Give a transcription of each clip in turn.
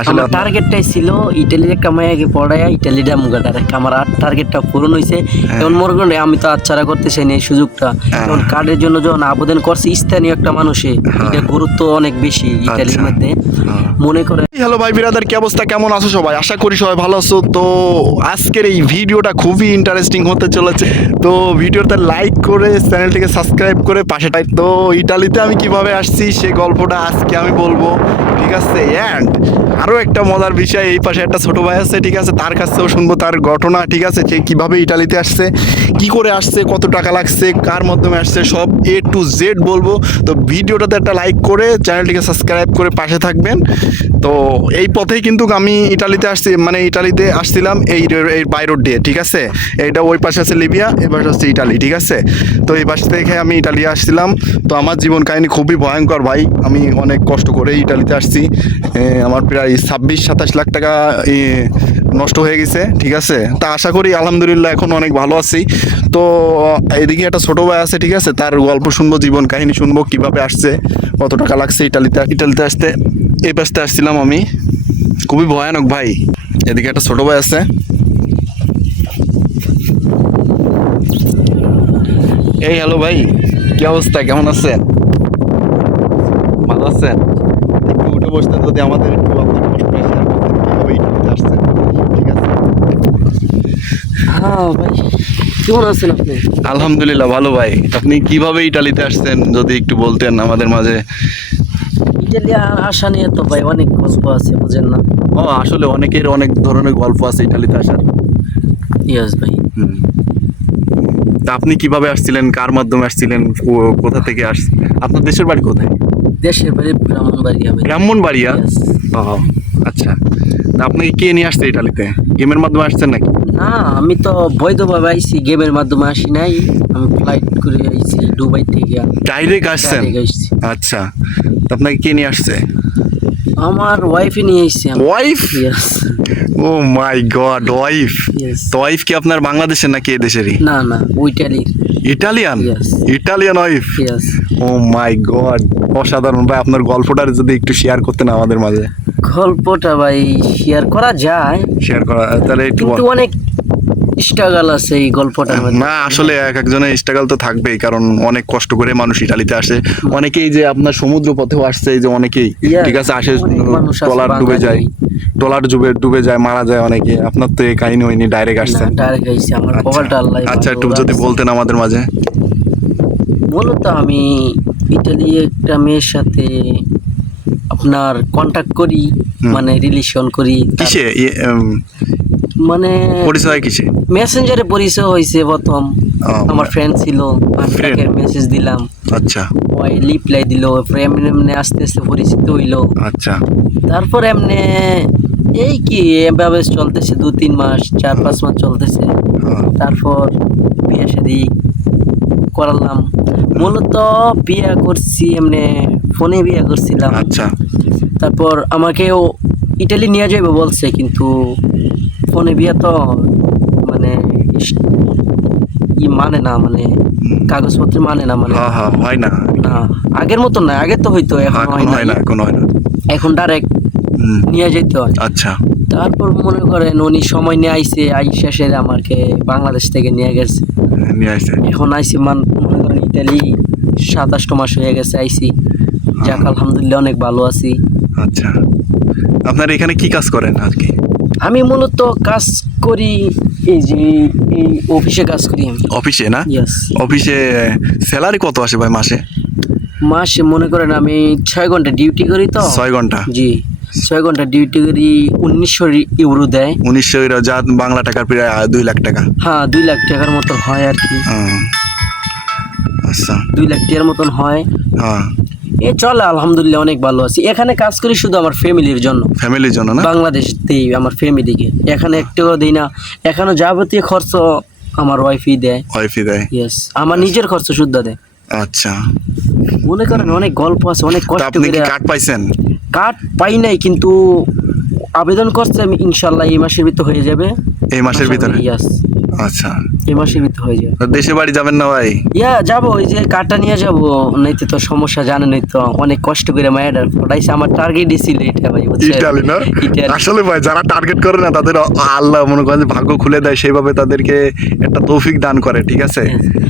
আসলে আমার টার্গেটটাই ছিল ইটালির একটা মায়াকে পড়ায় ইটালিটা মুগাটা আমার টার্গেটটা পূরণ হয়েছে। এখন মনে করেন আমি তো আচ্ছাড়া করতে চাই না এই সুযোগটা। এখন কার্ডের জন্য যখন আবেদন করছে স্থানীয় একটা মানুষে, এটা গুরুত্ব অনেক বেশি ইটালির মধ্যে মনে করে। হ্যালো ভাই বিরাদার, কি অবস্থা, কেমন আছো সবাই? আশা করি সবাই ভালো আছো। তো আজকের এই ভিডিওটা খুবই ইন্টারেস্টিং হতে চলেছে। তো ভিডিওটা লাইক করে চ্যানেলটিকে সাবস্ক্রাইব করে পাশে টাই। তো ইটালিতে আমি কিভাবে আসছি সেই গল্পটা আজকে আমি বলবো, ঠিক আছে? অ্যান্ড আরও একটা মজার বিষয়, এই পাশে একটা ছোটো ভাই আছে, ঠিক আছে? তার কাছ থেকেও শুনবো তার ঘটনা, ঠিক আছে? সে কীভাবে ইটালিতে আসছে, কি করে আসছে, কত টাকা লাগছে, কার মাধ্যমে আসছে, সব A to Z বলবো। তো ভিডিওটাতে একটা লাইক করে চ্যানেলটিকে সাবস্ক্রাইব করে পাশে থাকবেন। তো এই পথেই কিন্তু আমি ইটালিতে আসছি, মানে ইটালিতে আসছিলাম এই বাই রোড দিয়ে, ঠিক আছে? এইটা ওই পাশে আছে লিবিয়া, এই পাশে হচ্ছে ইটালি, ঠিক আছে? তো এই পাশ থেকে আমি ইটালি আসছিলাম। তো আমার জীবন কাহিনী খুবই ভয়ঙ্কর ভাই। আমি অনেক কষ্ট করে ইটালিতে আসছি। আমার প্রায় 26-27 লাখ টাকা নষ্ট হয়ে গেছে, ঠিক আছে? তা আশা করি আলহামদুলিল্লাহ এখন অনেক ভালো আছি। তো এদিকে একটা ছোটো ভাই আছে, ঠিক আছে? তার গল্প শুনবো, জীবন কাহিনী শুনবো, কিভাবে আসছে, কত টাকা লাগছে ইটালিতে আসতে। এই পাশতে আসছিলাম আমি, খুবই ভয়ানক ভাই। এদিকে একটা ছোটো ভাই আছে। এই হ্যালো ভাই, কি অবস্থা, কেমন আছেন? ভালো আছেন? একটু উঠে বসতেন যদি, আমাদের একটু আপনার কষ্টটা শেয়ার করতেন, কীভাবে ইটালিতে আসছেন, ঠিক আছে? হ্যাঁ ভাই, কেমন আছেন আপনি? আলহামদুলিল্লাহ ভালো ভাই। আপনি কিভাবে ইটালিতে আসছেন যদি একটু বলতেন আমাদের মাঝে। ইটালি আসা নিয়ে তো ভাই অনেক গল্প আছে, বুঝেন না? ও আসলে অনেকের অনেক ধরনের গল্প আছে ইটালিতে আসার। ইয়েস ভাই। তা আপনি কিভাবে আসছিলেন, কার মাধ্যমে আসছিলেন, কোথা থেকে আপনার দেশের বাড়ি কোথায়? দেশের বাড়ি ব্রাহ্মণবাড়িয়া ভাই। ব্রাহ্মণবাড়িয়া। Yes. ও আচ্ছা। তা আপনাকে কে নিয়ে আসছে ইটালিতে? গেমের মাধ্যমে আসছেন নাকি? না, আমি তো বৈধভাবে আইছি, গেমের মাধ্যমে আসি নাই। আমি ফ্লাইট করে আইছি দুবাই থেকে। ডাইরেক্ট আসছেন? Direct আসছি। আচ্ছা। তা আপনাকে কে নিয়ে আসছে? আমার ওয়াইফে নিয়ে আইছি। Wife? Yes. Oh my god, wife. Yes. তো ওয়াইফ কি আপনার বাংলাদেশের নাকি এ দেশেরই? না না, ওইটালির। Italian? Yes. Italian wife? Yes. Oh my god, অসাধারণ ভাই। আপনার গল্পটা যদি একটু শেয়ার করতেন আমাদের মাঝে। গল্পটা ভাই শেয়ার করা যায়, শেয়ার করা তাহলে একটু কিন্তু অনেক স্ট্রাগল আছে এই গল্পটার মধ্যে। না আসলে এক একজনের স্ট্রাগল তো থাকবেই, কারণ অনেক কষ্ট করে মানুষ ইটালিতে আসে। অনেকেই যে আপনার সমুদ্র পথেও আসছে, এই যে অনেকেই, Yeah, ঠিক আছে, আসে অনেক মানুষ আছে ট্রলার ডুবে যায়, বাঙালি। ট্রলার ডুবে যায়, মারা যায় অনেকে। আপনার তো এই কাহিনী হয়নি, ডাইরেক্ট আসছেন। ডাইরেক্ট আইছি, আমার কপালটা আল্লাহ আচ্ছা, একটু যদি বলতেন আমাদের মাঝে। মূলত আমি ইটালি একটা মেয়ের সাথে আপনার কন্টাক্ট করি, মানে রিলেশন করি। কিসে মানে পরিচয় কিসে? মেসেঞ্জারে পরিচয় হয়েছে প্রথম। আমার ফ্রেন্ড ছিল, আমি Friend? তাকে মেসেজ দিলাম, আচ্ছা ওই রিপ্লাই দিল। এমনি এমনি আস্তে আস্তে পরিচিত হইলো। আচ্ছা। তারপর এমনি এই কি এভাবে চলতেছে 2-3 মাস, 4-5 মাস চলতেছে। তারপর বিয়ে শাদী করালাম। মূলত বিয়ে করছি এমনি ফোনে বিয়ে করছিলাম। আচ্ছা তারপর আমাকেও ইটালি নিয়ে যাবে বলছে, কিন্তু ফোনে বিয়ে তো মানে মানে না, মানে কাগজপত্র মানে না, মানে হ্যাঁ হ্যাঁ, হয় না, না আগের মতো না। আগে তো হইতো, এখন এখন হয় হয় না, না। এখন হয় না। এখন ডাইরেক্ট নিয়ে যেতে হয়। আচ্ছা তারপর মনে করেন উনি সময় নিয়ে আইছে, আইসা সেরে আমাকে বাংলাদেশ থেকে নিয়ে গেছে। নিয়ে আসছে। এখন আইসি মনে করেন ইটালি 27 মাস হয়ে গেছে আইসি। যাক আলহামদুলিল্লাহ অনেক ভালো আছি। আচ্ছা, আপনার এখানে কি কাজ করেন আর কি? আমি মূলত কাজ করি এই যে এই অফিসে কাজ করি আমি। অফিসে না? ইয়েস। অফিসে স্যালারি কত আসে ভাই মাসে? মাসে মনে করেন আমি 6 ঘন্টা ডিউটি করি তো। 6 ঘন্টা? জি, 6 ঘন্টা ডিউটি করি। 1900 ইউরো দেয়। 1900 ইউরো, যা বাংলা টাকার প্রায় 2 লাখ টাকা। হ্যাঁ, 2 লাখ টাকার মতন হয় আর কি। আচ্ছা 2 লাখ টাকার মতন হয়। হ্যাঁ, এ চলে আলহামদুলিল্লাহ, অনেক ভালো আছি। এখানে কাজ করি শুধু আমার ফ্যামিলির জন্য, ফ্যামিলির জন্য না? বাংলাদেশ দেই আমার ফ্যামিলিকে, এখানে একটাও দিই না। এখানে যাবতীয় খরচ আমার ওয়াইফই দেয়। ওয়াইফই দেয়? ইয়েস, আমার নিজের খরচ শুদ্ধ দেয়। আচ্ছা, মনে করেন অনেক গল্প আছে, অনেক তা কষ্ট আপনি কি করে। কার্ড পাইছেন? কার্ড পাই নাই, কিন্তু আবেদন করছে আমি, ইনশাল্লাহ এই মাসের ভিতর হয়ে যাবে। এই মাসের ভিতরে? ইয়াস। আচ্ছা, এই মাসের ভিতরে হয়ে যাবে। তো দেশে বাড়ি যাবেন না ভাই? যাবো, ওই যে কার্ডটা নিয়ে যাবো, নইতে তো সমস্যা জানেনই তো, অনেক কষ্ট করে মায়ের পড়াইছে, আমার টার্গেটই ছিল এটা ভাই, বুঝছেন? ইটালি না? ইটালি। আসলে ভাই যারা টার্গেট করে না তাদের আল্লাহ মনে করেন যে ভাগ্য খুলে দেয়, সেইভাবে তাদেরকে একটা তৌফিক দান করে, ঠিক আছে?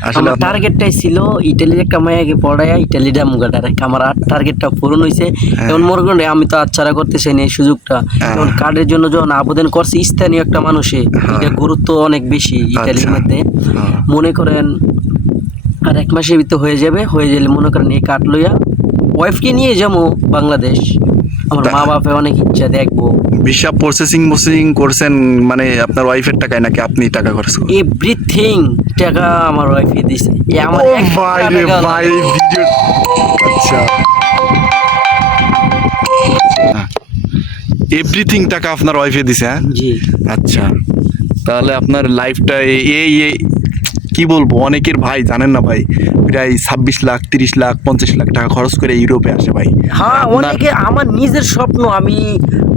আসলে আমার টার্গেটটাই ছিল ইটালির একটা মায়াকে পড়াইয়া ইটালিটা মুগাটা, আমার টার্গেটটা পূরণ হয়েছে। এখন মনে করেন আমি তো আচ্ছাড়া করতে চাই না এই সুযোগটা। এখন কার্ডের জন্য যখন আবেদন করছে স্থানীয় একটা মানুষে, এটা গুরুত্ব অনেক বেশি ইটালির মধ্যে। মনে করেন আর 1 মাসের ভিতরে হয়ে যাবে, হয়ে গেলে মনে করেন এই কার্ড লইয়া ওয়াইফকে নিয়ে যাবো বাংলাদেশ। আমার মা বাপে অনেক ইচ্ছা দেখবো। ভিসা প্রসেসিং করছেন মানে আপনার ওয়াইফের টাকায় নাকি আপনি টাকা খরচ করেন? এভরিথিং টাকা আমার ওয়াইফে দিছে। আমার ও এক ভাই টাকা রে টাকা ভাই, এই ভিডিও আচ্ছা এভরিথিং টাকা আপনার ওয়াইফে দিছে? হ্যাঁ জি। আচ্ছা, তাহলে আপনার লাইফটা এই কি বলবো, অনেকের ভাই জানেন না ভাই, প্রায় 26 লাখ 30 লাখ 50 লাখ টাকা খরচ করে ইউরোপে আসে ভাই। হ্যাঁ, আপনার- অনেকে, আমার নিজের স্বপ্ন,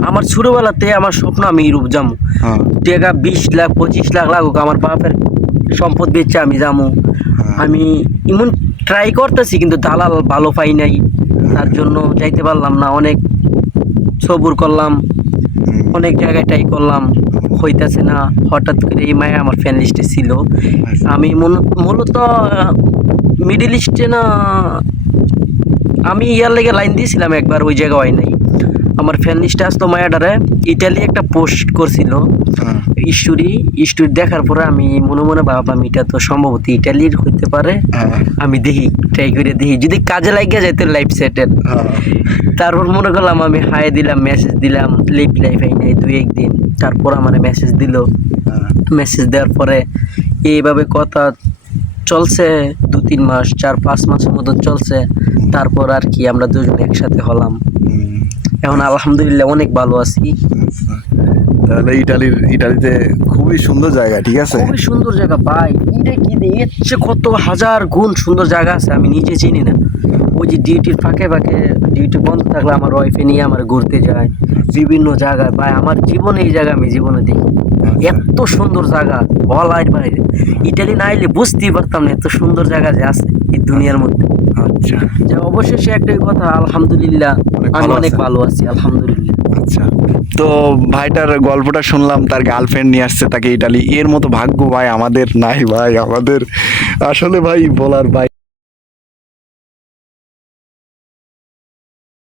আমার ছোটবেলাতে আমার স্বপ্ন আমি ইউরোপ যাবো। হ্যাঁ টাকা 20 লাখ 25 লাখ লাগুক, আমার বাপের সম্পদ বেচে আমি যাবো। আমি এমন ট্রাই করতেছি, কিন্তু দালাল ভালো পাই নাই, তার জন্য যাইতে পারলাম না। অনেক সবুর করলাম, অনেক জায়গায় ট্রাই করলাম, হইতাছে না। হঠাৎ করে এই মায়া আমার ফ্যান লিস্টে ছিল। আমি মূলত মিডিল ইস্টে না, আমি ইয়ার লেগে লাইন দিয়েছিলাম একবার, ওই জায়গা হয় নাই। আমার ফ্যান লিস্টে আসতো মায়াডারে, ইটালি একটা পোস্ট করছিল স্টোরি দেখার পরে আমি মনে মনে ভাবলাম এটা তো সম্ভবত ইটালির হইতে পারে। আমি দেখি, ট্রাই করে দেখি, যদি কাজে লাগিয়ে যায় তো লাইফ সেটেল। তারপর মনে করলাম আমি হাই দিলাম, মেসেজ দিলাম, লাইফ হয় নাই 2-1 দিন। তারপর আমার মেসেজ দিল, মেসেজ দেওয়ার পরে এইভাবে কথা চলছে 2-3 মাস, 4-5 মাসের মতো চলছে। তারপর আর কি আমরা দুজন একসাথে হলাম। এখন আলহামদুলিল্লাহ অনেক ভালো আছি। তাহলে ইটালিতে খুবই সুন্দর জায়গা, ঠিক আছে? খুবই সুন্দর জায়গা ভাই, এটা কি এর চেয়ে কত হাজার গুণ সুন্দর জায়গা আছে আমি নিজে চিনি না। ওই যে ডিউটির ফাঁকে ডিউটি বন্ধ থাকলে আমার ওয়াইফে নিয়ে আমার ঘুরতে যায় বিভিন্ন জায়গায়। ভাই আমার জীবনে এই জায়গা আমি জীবনে দেখি, এত সুন্দর জায়গা বলার বাইরে। ইটালি না আইলে বুঝতেই পারতাম না এত সুন্দর জায়গা যে আছে এই দুনিয়ার মধ্যে। আচ্ছা যে অবশেষে একটাই কথা, আলহামদুলিল্লাহ আমি অনেক ভালো আছি, আলহামদুলিল্লাহ। আচ্ছা, তো ভাইটার গল্পটা শুনলাম, তার গার্লফ্রেন্ড নিয়ে আসছে তাকে ইটালি। এর মতো ভাগ্য ভাই আমাদের নাই ভাই, আমাদের আসলে ভাই বলার ভাই